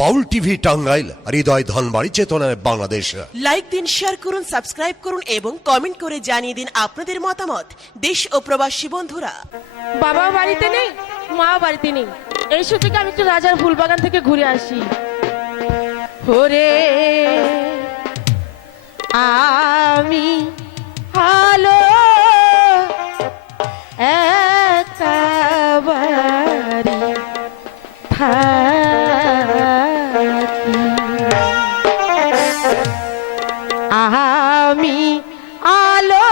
বাউল TV Tangail হৃদয় ধনবাড়ি চেতনায় Bangladesh. Like দিন share করুন সাবস্ক্রাইব করুন এবং কমেন্ট করে জানিয়ে দিন আপনাদের মতামত। দেশ ও প্রবাসী বন্ধুরা। বাবা বাড়িতে নেই মা বাড়িতে নেই। এই সুযোগে আমি একটু রাজার ফুলবাগান থেকে ঘুরে আসি। ওরে আমি আমি আলো